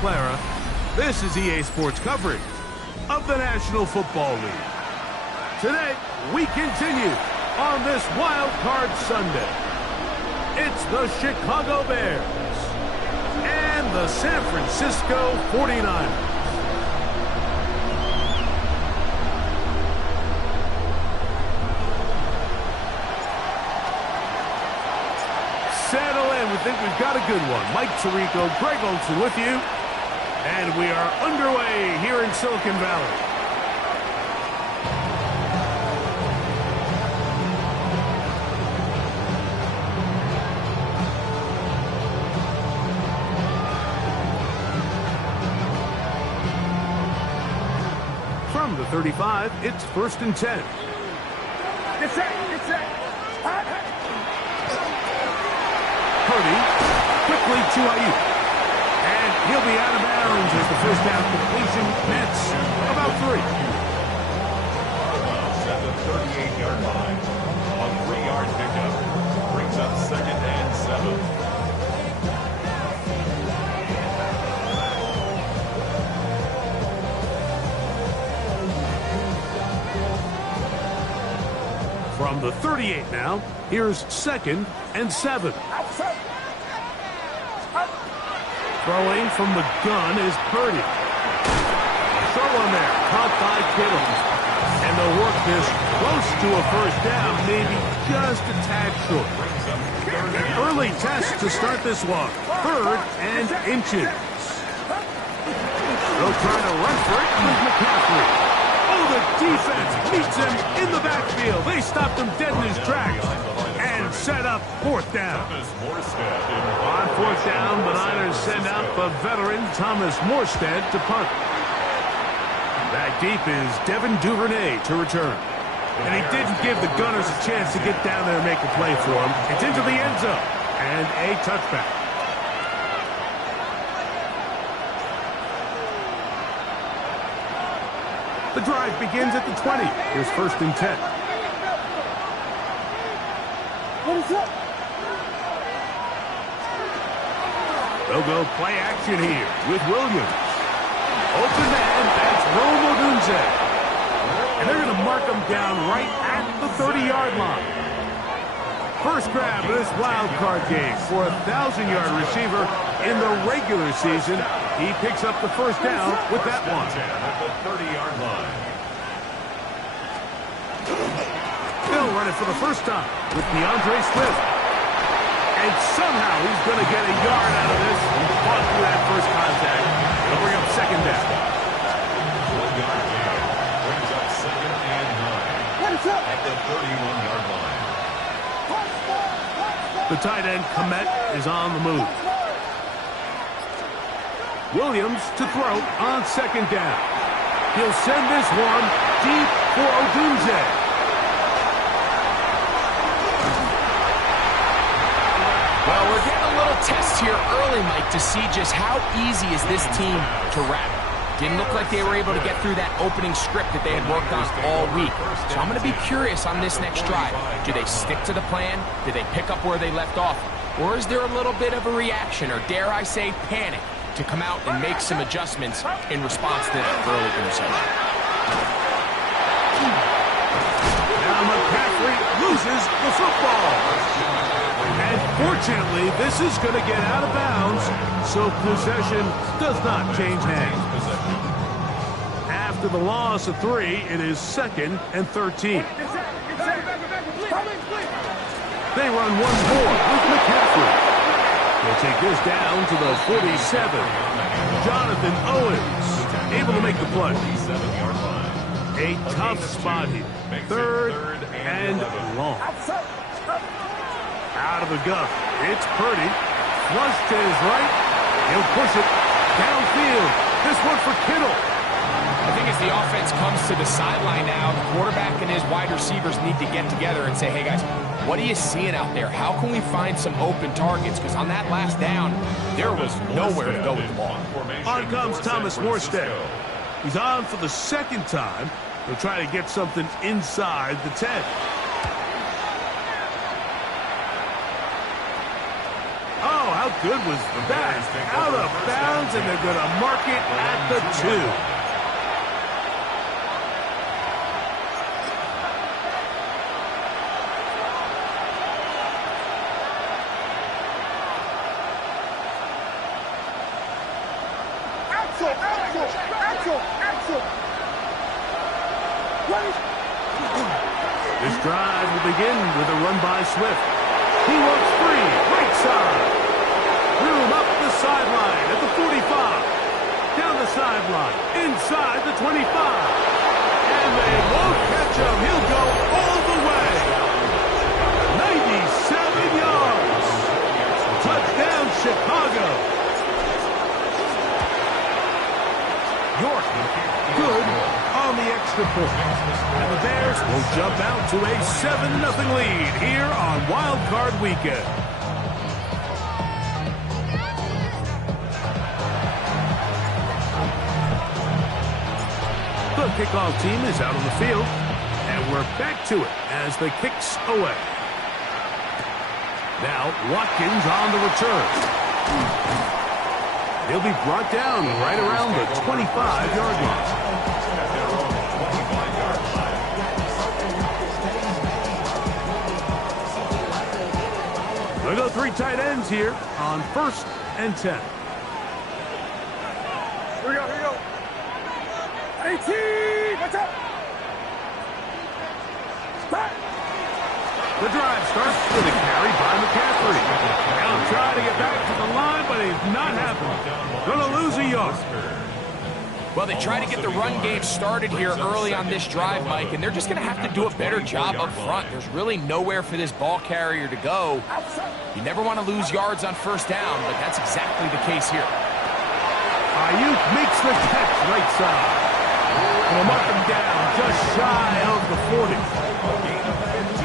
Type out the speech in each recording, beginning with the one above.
Clara. This is EA Sports coverage of the National Football League. Today, we continue on this Wild Card Sunday. It's the Chicago Bears and the San Francisco 49ers. Settle in. We think we've got a good one. Mike Tirico, Greg Olsen with you. And we are underway here in Silicon Valley. From the 35, it's 1st and 10. Get set. Purdy, quickly to Ayuk. And he'll be out of bounds as the first down completion nets about 3. At the 38-yard line, a 3-yard pickup brings up 2nd and 7. From the 38 now, here's 2nd and 7. Throwing from the gun is Purdy. Throw on there, caught by Kittle. And they'll work this close to a first down, maybe just a tad short. Early test to start this one. 3rd and inches. They'll try to run for it with McCaffrey. Oh, the defense meets him in the backfield. They stopped him dead in his tracks and set up 4th down. On 4th down, the Niners send out the veteran Thomas Morstead to punt. Back deep is Devin Duvernay to return. And he didn't give the Gunners a chance to get down there and make a play for him. It's into the end zone and a touchback. The drive begins at the 20. Here's 1st and 10. They'll go play action here with Williams. Open man, that's Rome Odunze. And they're going to mark him down right at the 30-yard line. First grab of this wild card game for a 1,000-yard receiver in the regular season. He picks up the first down with that one. At the 30-yard line. They'll run it for the first time with DeAndre Swift. And somehow he's going to get a yard out of this. He fought through that first contact. They'll bring up 2nd down. 1-yard gain brings up 2nd and 9. At the 31-yard line. The tight end, Komet, is on the move. Williams to throw on 2nd down. He'll send this one deep for Odunze. Well, we're getting a little test here early, Mike, to see just how easy is this team to wrap. Didn't look like they were able to get through that opening script that they had worked on all week. So I'm going to be curious on this next drive. Do they stick to the plan? Do they pick up where they left off? Or is there a little bit of a reaction, or dare I say panic, to come out and make some adjustments in response to that early interception? Now McCaffrey loses the football. And fortunately, this is going to get out of bounds, so possession does not change hands. After the loss of 3, it is 2nd and 13. They run one more with McCaffrey. They'll take this down to the 47. Jonathan Owens able to make the play. A tough spot here. 3rd and long. Out of the guff, it's Purdy. Flush to his right. He'll push it downfield. This one for Kittle. I think as the offense comes to the sideline now, the quarterback and his wide receivers need to get together and say, hey, guys, what are you seeing out there? How can we find some open targets? Because on that last down, there was nowhere to go with the ball. On comes Thomas Morstead. He's on for the 2nd time. They'll try to get something inside the 10. good was that? Out of bounds, and they're going to mark it at the 2. This drive will begin with a run by Swift. He walks free, right side. Threw him up the sideline at the 45. Down the sideline, inside the 25. And they won't catch him. He'll go all the way. 97 yards. Touchdown, Chicago. York, good on the extra point. And the Bears will jump out to a 7-0 lead here on Wild Card Weekend. The kickoff team is out on the field, and we're back to it as the kick's away. Now Watkins on the return. He'll be brought down right around the 25-yard line. They'll go 3 tight ends here on 1st and 10. Here we go. 18, what's up? Start. The drive starts with a carry by McCaffrey. Now trying to get back to the line, but he's not happening. Going to lose a yard. Well, they try to get the run game started here early on this drive, Mike, and they're just going to have to do a better job up front. There's really nowhere for this ball carrier to go. You never want to lose yards on 1st down, but that's exactly the case here. Ayuk makes the catch right side. We'll mark him down just shy of the 40.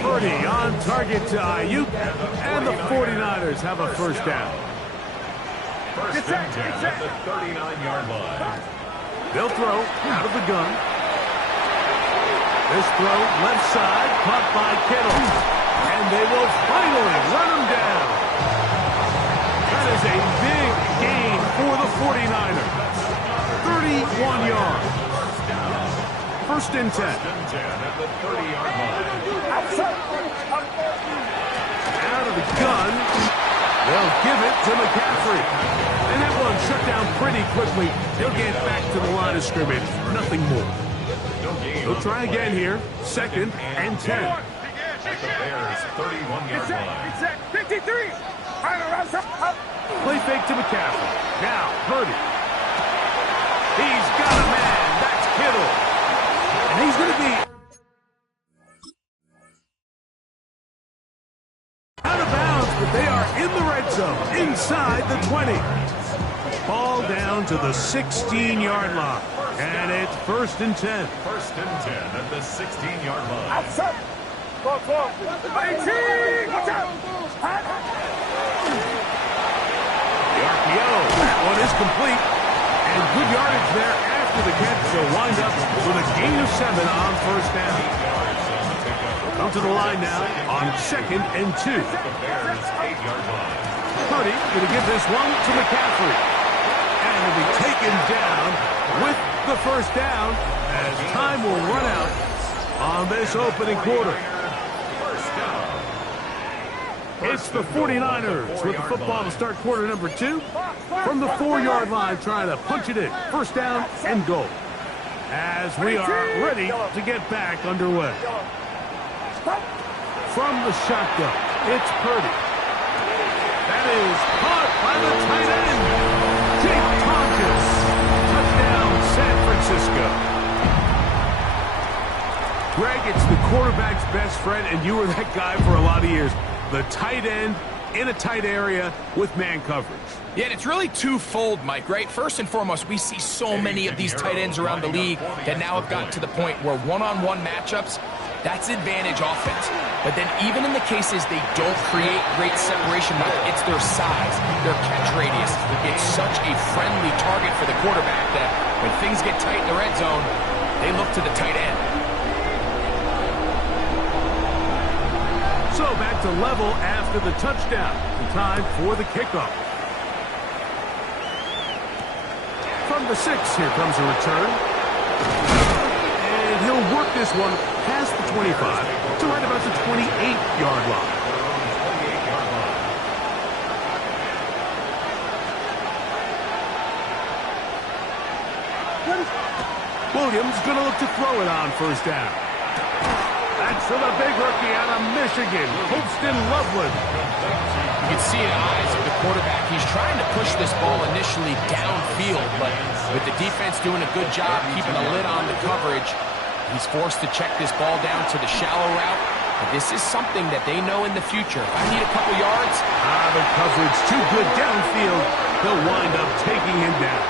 Purdy on target to Ayuk, and the 49ers have a 1st down. 1st and 10 at the 39-yard line. They'll throw out of the gun. This throw left side, caught by Kittle. And they will finally run him down. That is a big gain for the 49ers. 31 yards. 1st and 10. 1st and 10 at the 30-yard line. Out of the gun. They'll give it to McCaffrey. And that one shut down pretty quickly. He'll get back to the line of scrimmage. Nothing more. They'll try again here. 2nd and 10. At the Bears' 31-yard line. 53. Play fake to McCaffrey. Now, Purdy. He's got a man. That's Kittle. And he's going to be out of bounds, but they are in the red zone, inside the 20. Ball down to the 16-yard line, and it's 1st and 10. 1st and 10 at the 16-yard line. 18, watch out. The RPO, that one is complete, and good yardage there after the catch. They'll wind up with a gain of 7 on 1st down. Come to the line now on 2nd and 2. Purdy going to give this one to McCaffrey. And he'll be taken down with the 1st down as time will run out on this opening quarter. It's the 49ers with the football to start quarter number 2. From the 4-yard line trying to punch it in. 1st down and goal. As we are ready to get back underway. From the shotgun, it's Purdy. That is caught by the tight end, Jake Tonkus. Touchdown, San Francisco. Greg, it's the quarterback's best friend, and you were that guy for a lot of years. The tight end in a tight area with man coverage. Yeah, and it's really twofold, Mike, right? First and foremost, we see so many of these tight ends around the league that now have gotten to the point where one-on-one matchups, that's advantage offense. But then even in the cases they don't create great separation, it's their size, their catch radius. It's such a friendly target for the quarterback that when things get tight in the red zone, they look to the tight end. So back to level after the touchdown. Time for the kickoff. On the 6, here comes a return. And he'll work this one past the 25 to right about the 28-yard line. Williams going to look to throw it on first down. That's to the big rookie out of Michigan, Holston Loveland. You can see in the eyes of the quarterback, he's trying to push this ball initially downfield, but with the defense doing a good job keeping a lid on the coverage, he's forced to check this ball down to the shallow route. But this is something that they know in the future. If I need a couple yards, the coverage too good downfield. He'll wind up taking him down.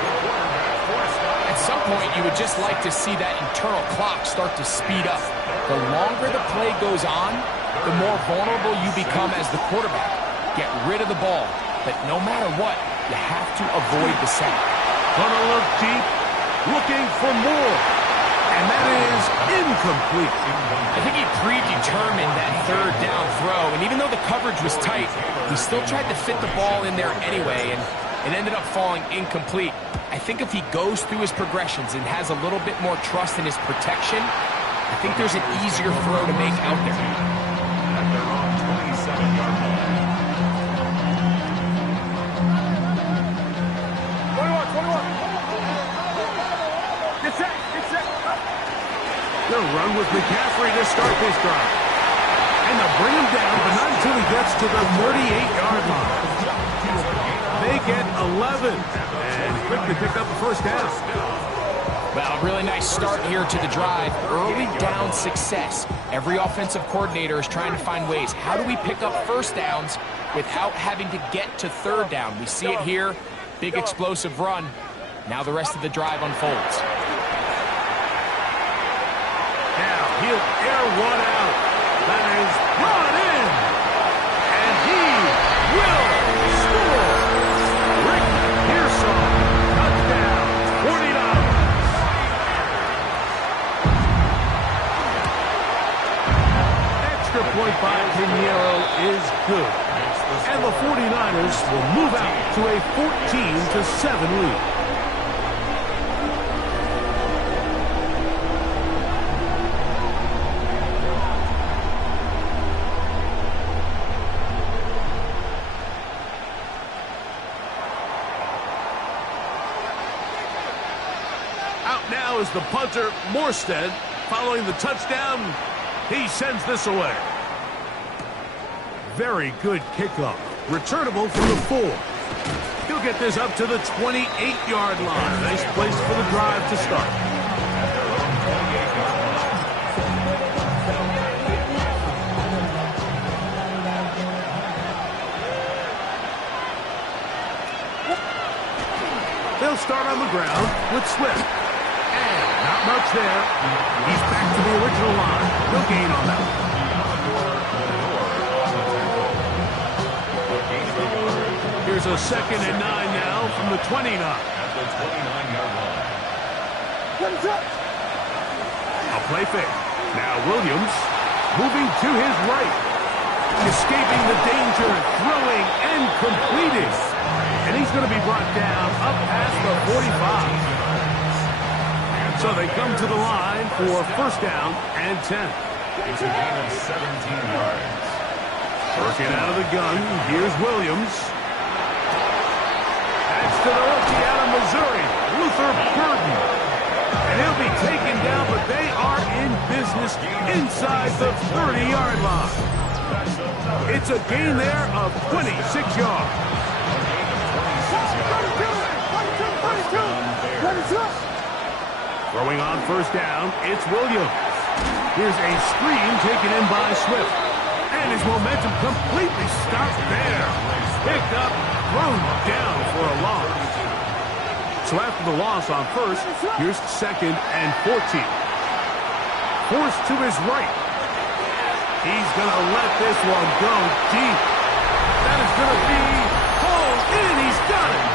At some point, you would just like to see that internal clock start to speed up. The longer the play goes on, the more vulnerable you become as the quarterback. Get rid of the ball, but no matter what, you have to avoid the sack. Gonna look deep, looking for more, and that is incomplete. I think he predetermined that third down throw, and even though the coverage was tight, he still tried to fit the ball in there anyway, and it ended up falling incomplete. I think if he goes through his progressions and has a little bit more trust in his protection, I think there's an easier throw to make out there. At their own 27-yard line. 21. Get set. They'll run with McCaffrey to start this drive. And they'll bring him down, but not until he gets to the 38-yard line. They get 11 and quickly pick up the first down. Well, really nice start here to the drive. Early down success. Every offensive coordinator is trying to find ways. How do we pick up first downs without having to get to third down? We see it here. Big explosive run. Now the rest of the drive unfolds. Now he'll air one out. That is brought in. And he will score. Rick Pearsall. Touchdown. 49. Extra point by Pinheiro is good. And the 49ers will move out to a 14-7 lead. Out now is the punter, Morstead. Following the touchdown, he sends this away. Very good kickoff. Returnable from the 4. He'll get this up to the 28-yard line. Nice place for the drive to start. They'll start on the ground with Swift. And not much there. He's back to the original line. No gain on that one. Here's a 2nd and 9 now from the 29. At the 29-yard line. A play fake. Now Williams moving to his right. Escaping the danger, throwing and completing. And he's going to be brought down up past the 45. So they come to the line for first down and 10. It's a gain of 17 yards. Working out of the gun. Here's Williams. That's to the rookie out of Missouri, Luther Burden. And he'll be taken down, but they are in business inside the 30-yard line. It's a gain there of 26 yards. Throwing on first down, it's Williams. Here's a screen taken in by Swift. And his momentum completely stopped there. Picked up, thrown down for a loss. So after the loss on first, here's 2nd and 14. Forced to his right. He's going to let this one go deep. That is going to be hauled in. He's got it.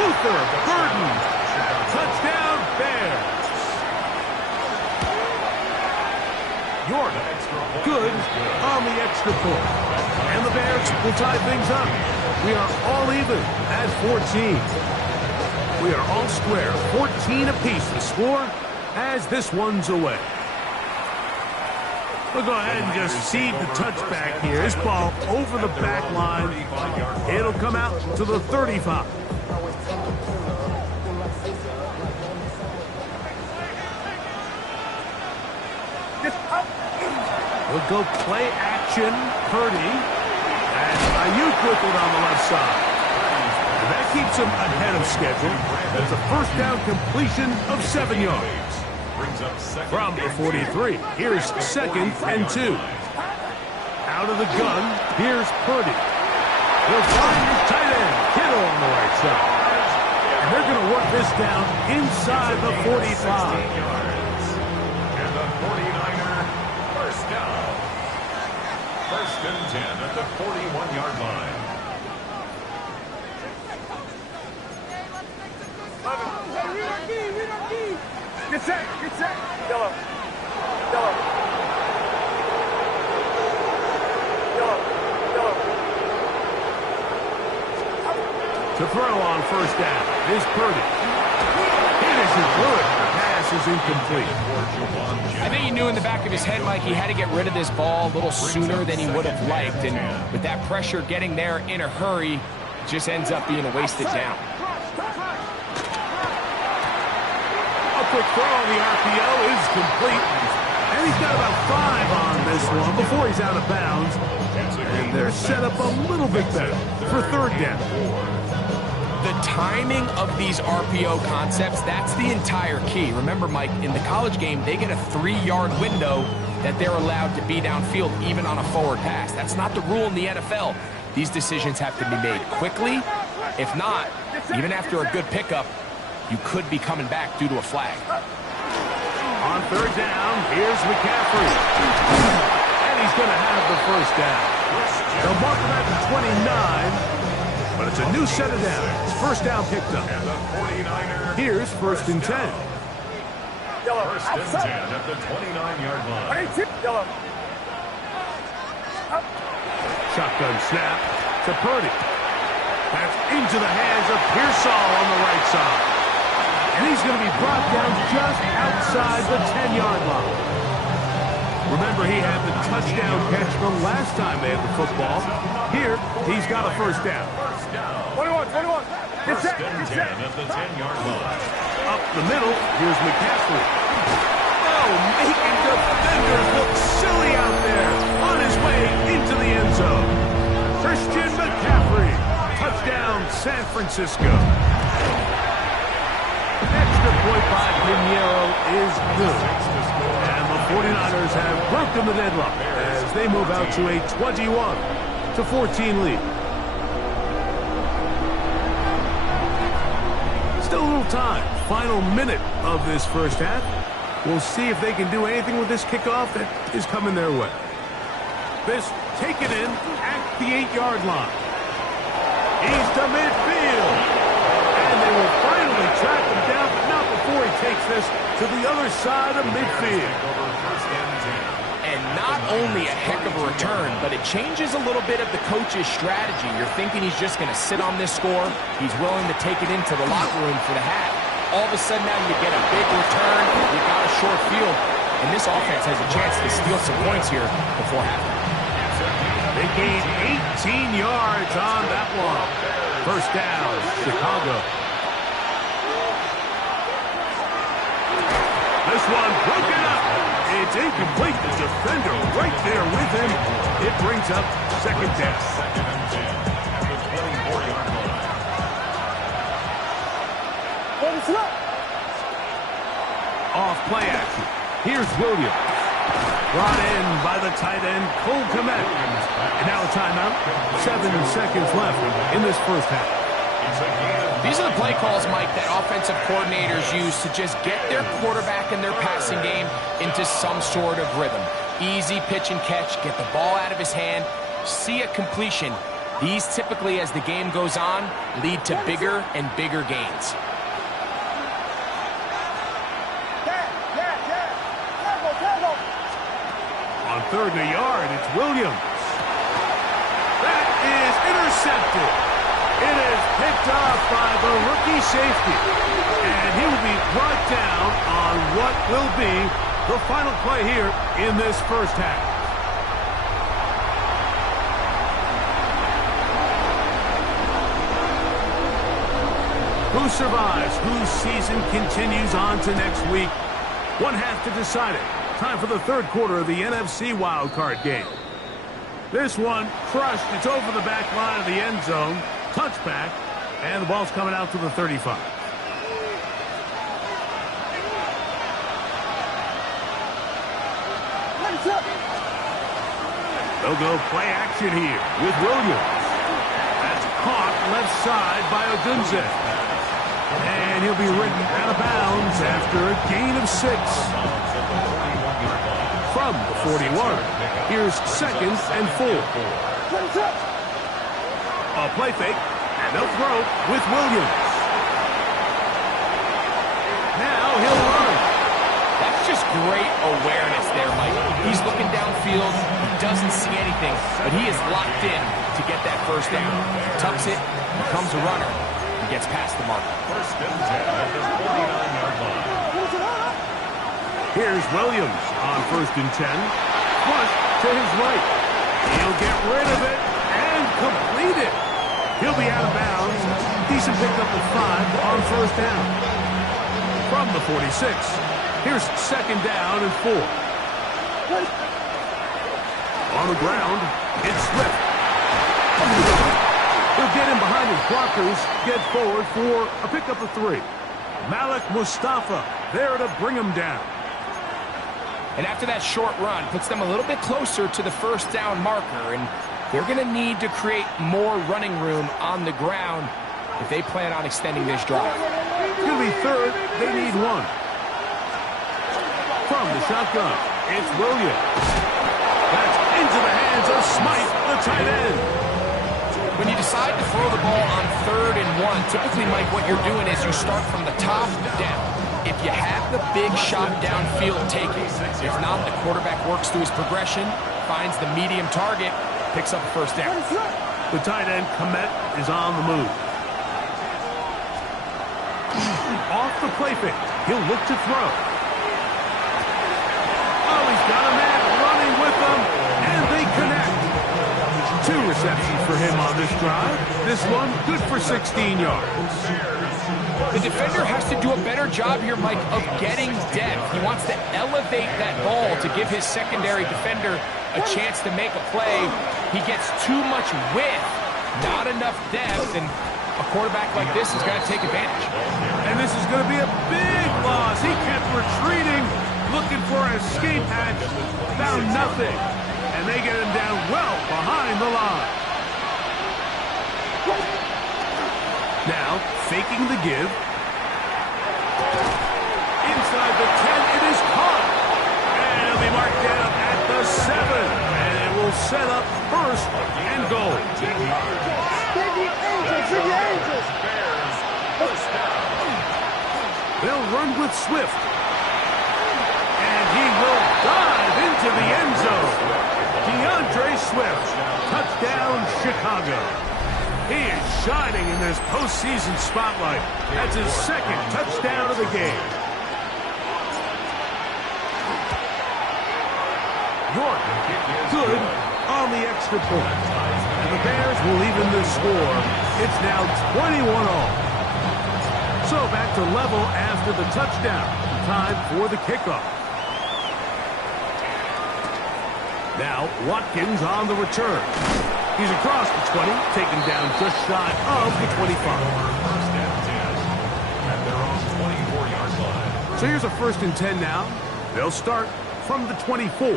Luther Burden. Touchdown, Bears. York, good on the extra point. And the Bears will tie things up. We are all even at 14. We are all square. 14 apiece the score as this one's away. We'll go ahead and just seed the touchback here. This ball over the back line. It'll come out to the 35. We'll go play action. Purdy. And Ayuk with it on the left side. And that keeps him ahead of schedule. That's a first down completion of 7 yards. From the 43, here's 2nd and 2. Out of the gun, here's Purdy. He'll find his tight end, Kittle on the right side. And they're going to work this down inside the 45. And the 49er, first down. 1st and 10 at the 41-yard line. Get set, get set. Yellow. Yellow. Yellow. Yellow. To throw on first down is Purdy. It isn't good. The pass is incomplete. I think he knew in the back of his head, Mike, he had to get rid of this ball a little sooner than he would have liked. And with that pressure getting there in a hurry, it just ends up being a wasted down. Quick throw on the RPO is complete. And he's got about 5 on this one before he's out of bounds. And they're set up a little bit better for 3rd down. The timing of these RPO concepts, that's the entire key. Remember, Mike, in the college game, they get a 3-yard window that they're allowed to be downfield, even on a forward pass. That's not the rule in the NFL. These decisions have to be made quickly. If not, even after a good pickup, you could be coming back due to a flag. On 3rd down, here's McCaffrey. And he's going to have the first down. They'll mark him at the 29, but it's a new set of downs. First down picked up. Here's 1st and 10. Yellow. 1st and 10 at the 29-yard line. Yellow. Shotgun snap to Purdy. That's into the hands of Pearsall on the right side. And he's going to be brought down just outside the 10-yard line. Remember, he had the touchdown catch the last time they had the football. Here, he's got a first down. 21. Get set, and get 10 set. at the 10-yard line. Up the middle, here's McCaffrey. Oh, making defenders look silly out there on his way into the end zone. Christian McCaffrey. Touchdown, San Francisco. Extra point by Pinheiro is good. And the 49ers have broken the deadlock as they move out to a 21-14 lead. Still a little time. Final minute of this first half. We'll see if they can do anything with this kickoff that is coming their way. This taken in at the 8-yard line. He's to midfield. And they will finally track him down, but not before he takes this to the other side of midfield. And not only a heck of a return, but it changes a little bit of the coach's strategy. You're thinking he's just going to sit on this score. He's willing to take it into the locker room for the half. All of a sudden now you get a big return, you got a short field, and this offense has a chance to steal some points here before halftime. They gained 18 yards on that one. First down, Chicago. This one broken up. It's incomplete. The defender right there with him. It brings up 2nd down. 2nd and 10 at the 24-yard line. Off play action. Here's Williams. Brought in by the tight end, Cole Kmet. And now a timeout. 7 seconds left in this first half. These are the play calls, Mike, that offensive coordinators use to just get their quarterback and their passing game into some sort of rhythm. Easy pitch and catch, get the ball out of his hand, see a completion. These typically, as the game goes on, lead to bigger and bigger gains. On 3rd and a yard, it's Williams. That is intercepted. It is picked up by the rookie safety. And he will be brought down on what will be the final play here in this first half. Who survives? Whose season continues on to next week? One half to decide it. Time for the third quarter of the NFC wildcard game. This one crushed. It's over the back line of the end zone. Touchback. And the ball's coming out to the 35. They'll go play action here with Williams. That's caught left side by Odunze. And he'll be ridden out of bounds after a gain of 6. From the 41. Here's 2nd and 4. A play fake, and they'll throw with Williams. Now he'll run. That's just great awareness there, Mike. He's looking downfield. He doesn't see anything, but he is locked in to get that first down. Tucks it, becomes a runner, and gets past the marker. 1st and 10 at the 49-yard line. Here's Williams on 1st and 10. Flush to his right. He'll get rid of it and complete it. He'll be out of bounds. Decent pickup of 5 on 1st down. From the 46. Here's 2nd down and 4. On the ground, it's Swift. He'll get in behind his blockers, get forward for a pickup of 3. Malik Mustafa there to bring him down. And after that short run, puts them a little bit closer to the first down marker, and they're going to need to create more running room on the ground if they plan on extending this drive. It's going to be 3rd. They need 1. From the shotgun, it's Williams. That's into the hands of Smythe, the tight end. When you decide to throw the ball on 3rd and 1, typically, Mike, what you're doing is you start from the top down. If you have the big shot downfield, take it. If not, the quarterback works through his progression, finds the medium target, picks up a first down. The tight end, Komet, is on the move. Off the play fake. He'll look to throw. Oh, he's got a man running with them, and they connect. 2 receptions for him on this drive. This one, good for 16 yards. The defender has to do a better job here, Mike, of getting depth. He wants to elevate that ball to give his secondary defender a chance to make a play. He gets too much width, not enough depth, and a quarterback like this is going to take advantage. And this is going to be a big loss. He kept retreating, looking for an escape hatch, found nothing. And they get him down well behind the line. Now, faking the give. Inside the 10, it is caught. And it'll be marked down at the 7. And it will set up 1st and goal. They'll run with Swift. And he will dive into the end zone. DeAndre Swift, touchdown Chicago. He is shining in this postseason spotlight. That's his 2nd touchdown of the game. York, good on the extra point. And the Bears will even the score. It's now 21-all. So back to level after the touchdown. Time for the kickoff. Now, Watkins on the return. He's across the 20, taken down just shy of the 25. 1st and 10 at their own 24-yard line. So here's a 1st and 10 now. They'll start from the 24.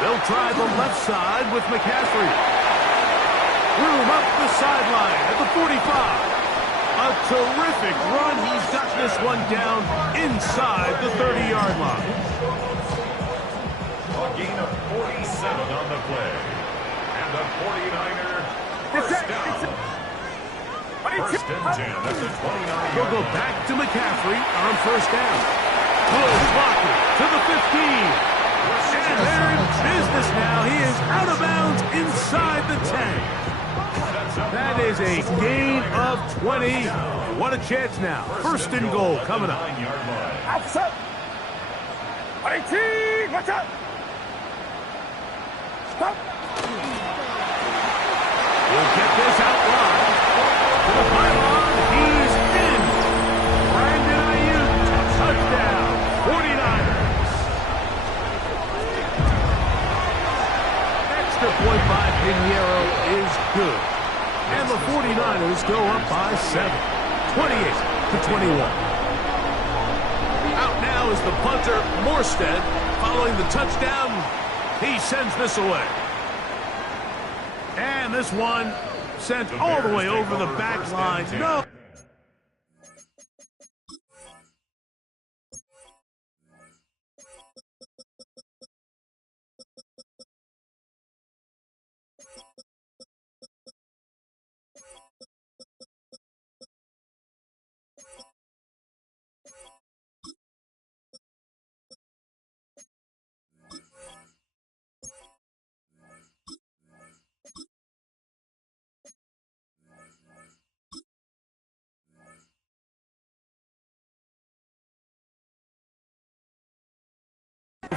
They'll try the left side with McCaffrey. Room up the sideline at the 45. A terrific run. He's got this one down inside the 30-yard line. A gain of 47 on the play. And the 49er first down. 1st and 10 at the 29-yard They'll go back to McCaffrey on 1st down. Good blocking to the 15. And they're in business now. He is out of bounds inside the 10. That is a gain of 20. What a chance now. First and goal coming up. Outside. 18. Watch out. Stop. We'll get this out wide. To the pylon. He's in. Brandon Ayuk. Touchdown. 49ers. Extra point by Pinheiro is good. And the 49ers go up by 7. 28-21. Out now is the punter, Morstead. Following the touchdown, he sends this away. And this one sent all the way over the back line. No.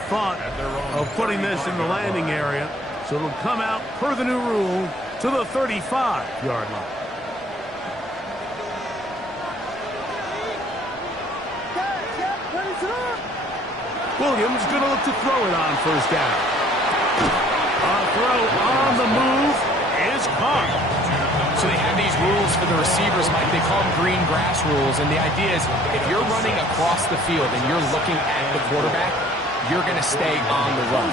Thought of putting this in the landing area, so it'll come out per the new rule to the 35-yard line. Williams going to look to throw it on first down. A throw on the move is caught. So they have these rules for the receivers, Mike. They call them green grass rules, and the idea is if you're running across the field and you're looking at the quarterback, you're going to stay on the run.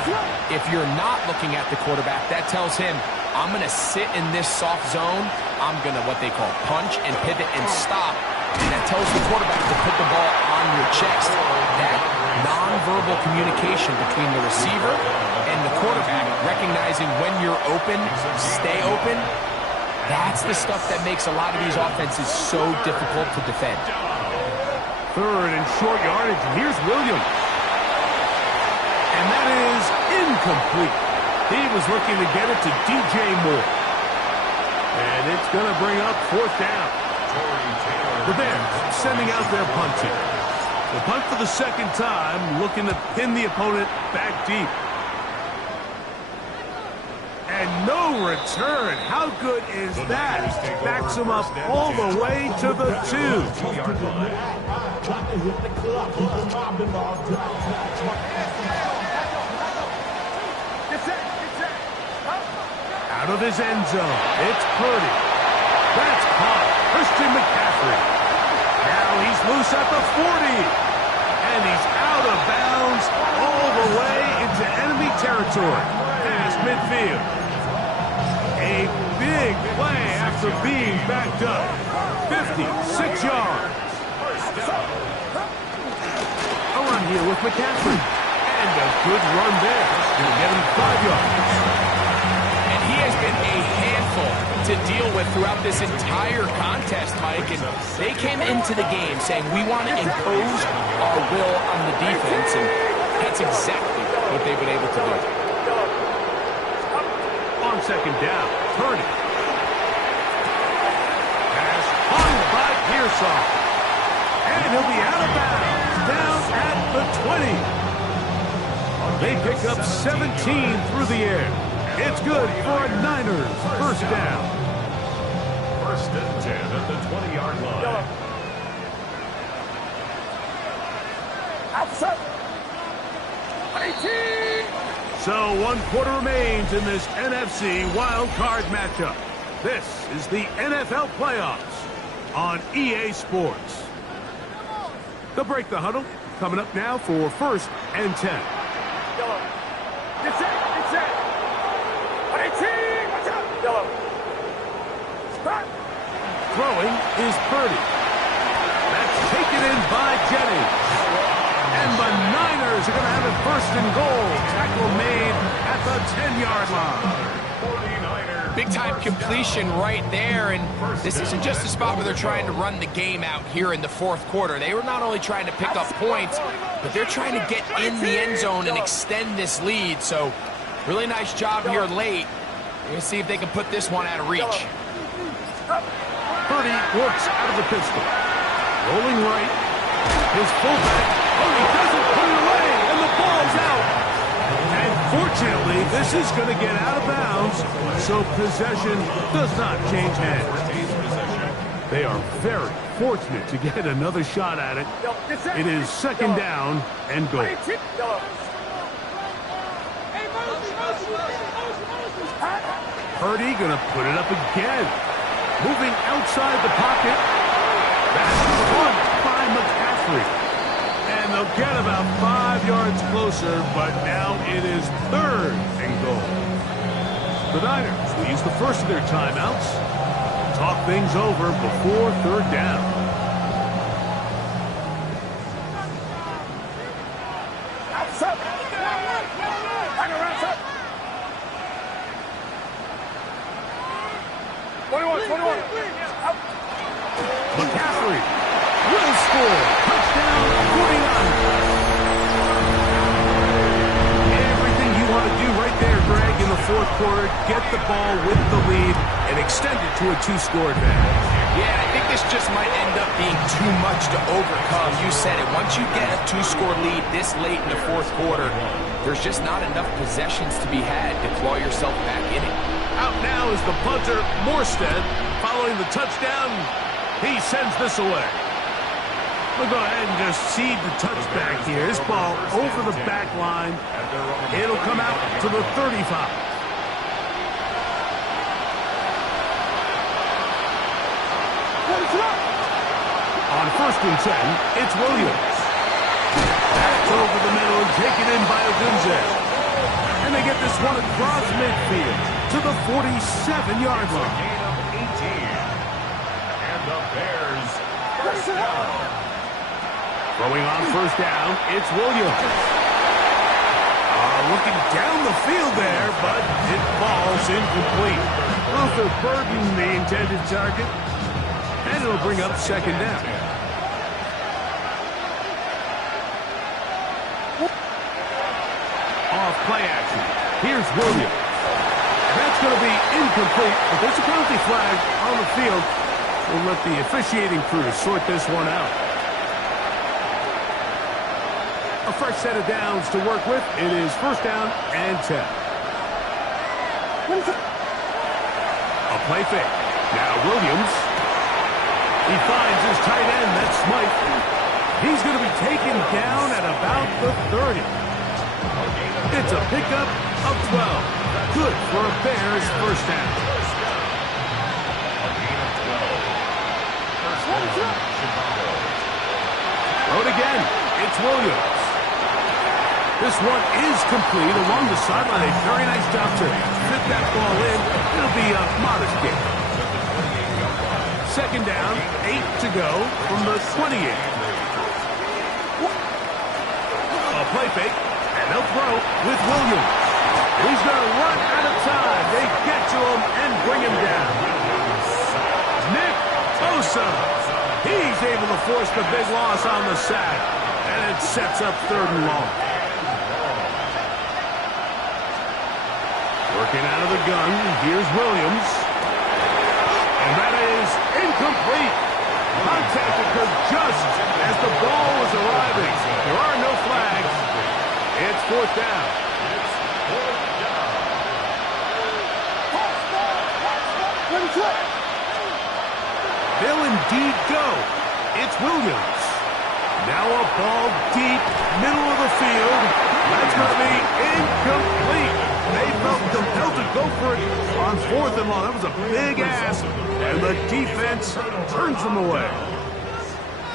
If you're not looking at the quarterback, that tells him, I'm going to sit in this soft zone. I'm going to what they call punch and pivot and stop. And that tells the quarterback to put the ball on your chest. That nonverbal communication between the receiver and the quarterback, recognizing when you're open, stay open, that's the stuff that makes a lot of these offenses so difficult to defend. Third and short yardage, and here's Williams. And that is incomplete. He was looking to get it to DJ Moore. And it's going to bring up fourth down. The Bears sending out their punt team. The punt for the second time, looking to pin the opponent back deep. And no return. How good is that? Backs him up all the way to the 2. Out of his end zone, it's Purdy. That's caught. Christian McCaffrey. Now he's loose at the 40. And he's out of bounds all the way into enemy territory. Past midfield. A big play after being backed up. 56 yards. A run here with McCaffrey. And a good run there. Gonna get him 5 yards. He has been a handful to deal with throughout this entire contest, Mike. And they came into the game saying, we want to impose our will on the defense. And that's exactly what they've been able to do. On second down, Purdy. Pass hung by Pearsall. And he'll be out of bounds, down at the 20. They pick up 17 through the air. It's good for a Niners first down. First and 10 at the 20-yard line. Outside. 18. So 1 quarter remains in this NFC wild card matchup. This is the NFL playoffs on EA Sports. They'll break the huddle. Coming up now for first and 10. Get set. Get set. 18. Watch out. Yellow. Start. Throwing is Purdy. That's taken in by Jennings. And the Niners are going to have it first and goal. Tackle made at the 10-yard line. 49ers Big-time completion right there, and this isn't just a spot where they're trying to run the game out here in the fourth quarter. They were not only trying to pick up points, but they're trying to get in the end zone and extend this lead. So, really nice job here late. We're going to see if they can put this one out of reach. Purdy works out of the pistol. Rolling right. His fullback. Oh, he doesn't put it away, and the ball's out. And fortunately, this is going to get out of bounds, so possession does not change hands. They are very fortunate to get another shot at it. It is second down and goal. Purdy going to put it up again. Moving outside the pocket. That's caught by McCaffrey. And they'll get about 5 yards closer, but now it is third and goal. The Niners will use the first of their timeouts. Talk things over before third down. McCaffrey will score. Touchdown, 49. Everything you want to do right there, Greg, in the fourth quarter. Get the ball with the lead and extend it to a two-score advantage. Yeah, I think this just might end up being too much to overcome. You said it. Once you get a two-score lead this late in the fourth quarter, there's just not enough possessions to be had to claw yourself back in it. Out now is the punter, Morstead. Following the touchdown, he sends this away. We'll go ahead and just cede the touchback here. This ball over the back line. It'll come out to the 35. On first and 10, it's Williams. That's over the middle and taken in by Odunze. And they get this one across midfield to the 47-yard line. Gain of 18. And the Bears first down. Throwing on first down, it's Williams. Looking down the field there, but it falls incomplete. Luther Burden, the intended target. And it'll bring up second down. Off play action. Here's Williams. That's going to be incomplete, but there's a penalty flag on the field. We'll let the officiating crew sort this one out. A fresh set of downs to work with. It is first down and 10. A play fake. Now Williams. He finds his tight end, that's Smythe. He's going to be taken down at about the 30. It's a pickup of 12. Good for a Bears first down. Throw it again. It's Williams. This one is complete along the sideline. A very nice job to fit that ball in. It'll be a modest gain. Second down, 8 to go from the 28. A play fake, and they'll throw with Williams. He's going to run out of time. They get to him and bring him down. Nick Bosa. He's able to force the big loss on the sack, and it sets up third and long. Working out of the gun, here's Williams. And that is incomplete. Contact occurred just as the ball was arriving. There are no flags. It's fourth down. They'll indeed go. It's Williams. Now a ball deep, middle of the field. That's going to be incomplete. They felt compelled to go for it on fourth and long. That was a big ask, and the defense turns them away.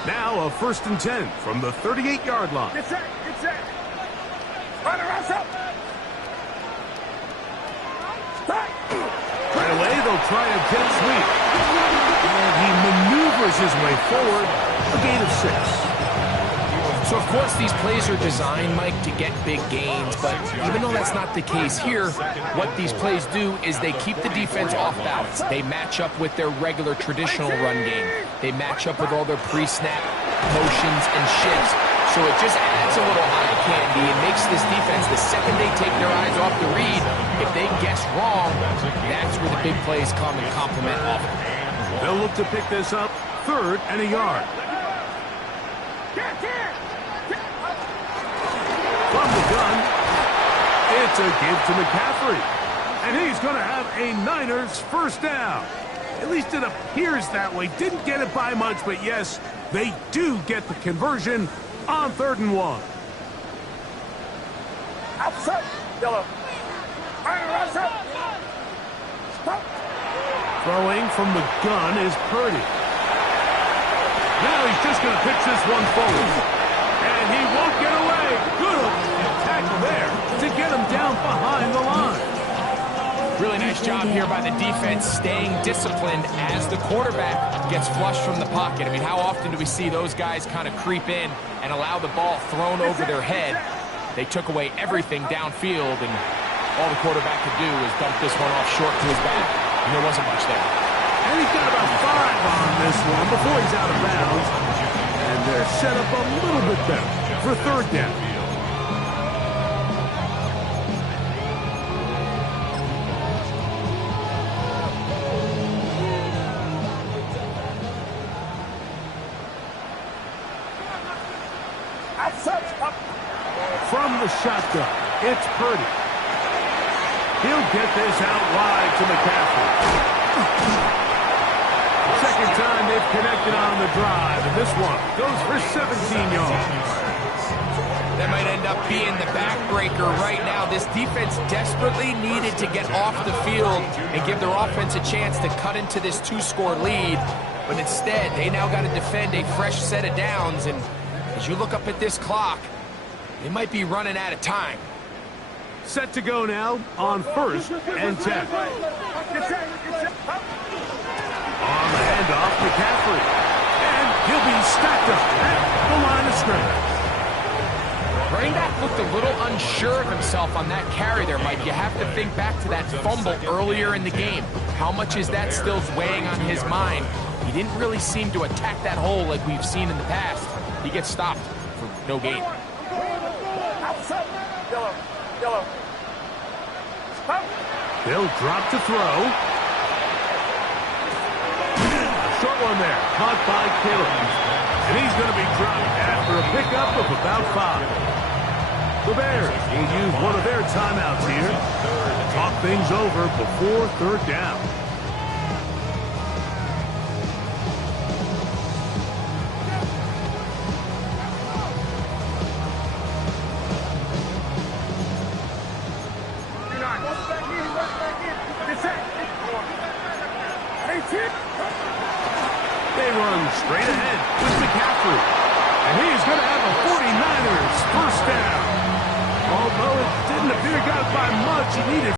Now a first and 10 from the 38-yard line. Get set, get set. Run around up. Right away, they'll try a jet sweep. And he maneuvers his way forward, a gain of 6. So, of course, these plays are designed, Mike, to get big gains, but even though that's not the case here, what these plays do is they keep the defense off balance. They match up with their regular traditional run game. They match up with all their pre-snap motions and shifts. So it just adds a little eye candy and makes this defense, the second they take their eyes off the read, if they guess wrong, that's where the big plays come and complement offense. They'll look to pick this up, 3rd and a yard. From the gun, it's a give to McCaffrey. And he's going to have a Niners first down. At least it appears that way. Didn't get it by much, but yes, they do get the conversion on 3rd and 1. Outside. Yellow. Outside. Stop. Throwing from the gun is Purdy. Now he's just going to pitch this one forward. And he won't get away. Good tackle there to get him down behind the line. Really nice job here by the defense staying disciplined as the quarterback gets flushed from the pocket. I mean, how often do we see those guys kind of creep in and allow the ball thrown over their head? They took away everything downfield, and all the quarterback could do was dump this one off short to his back. And there wasn't much there. And he's got about 5 on this one before he's out of bounds. And they're set up a little bit better for 3rd down. From the shotgun, it's Purdy. He'll get this out wide to McCaffrey. Second time they've connected on the drive, and this one goes for 17 yards. That might end up being the backbreaker right now. This defense desperately needed to get off the field and give their offense a chance to cut into this 2-score lead. But instead, they now got to defend a fresh set of downs. And as you look up at this clock, they might be running out of time. Set to go now on 1st and 10. On the handoff, McCaffrey. And he'll be stacked up at the line of scrimmage. Running back looked a little unsure of himself on that carry there, Mike. You have to think back to that fumble earlier in the game. How much is that still weighing on his mind? He didn't really seem to attack that hole like we've seen in the past. He gets stopped for no gain. Yellow. Stop. They'll drop to throw. Short one there, caught by Caleb. And he's going to be dropped after a pickup of about 5. The Bears will use one of their timeouts here to talk things over before 3rd down. They run straight ahead with McCaffrey. And he's going to have a 49ers first down. Although it didn't appear got by much, he needed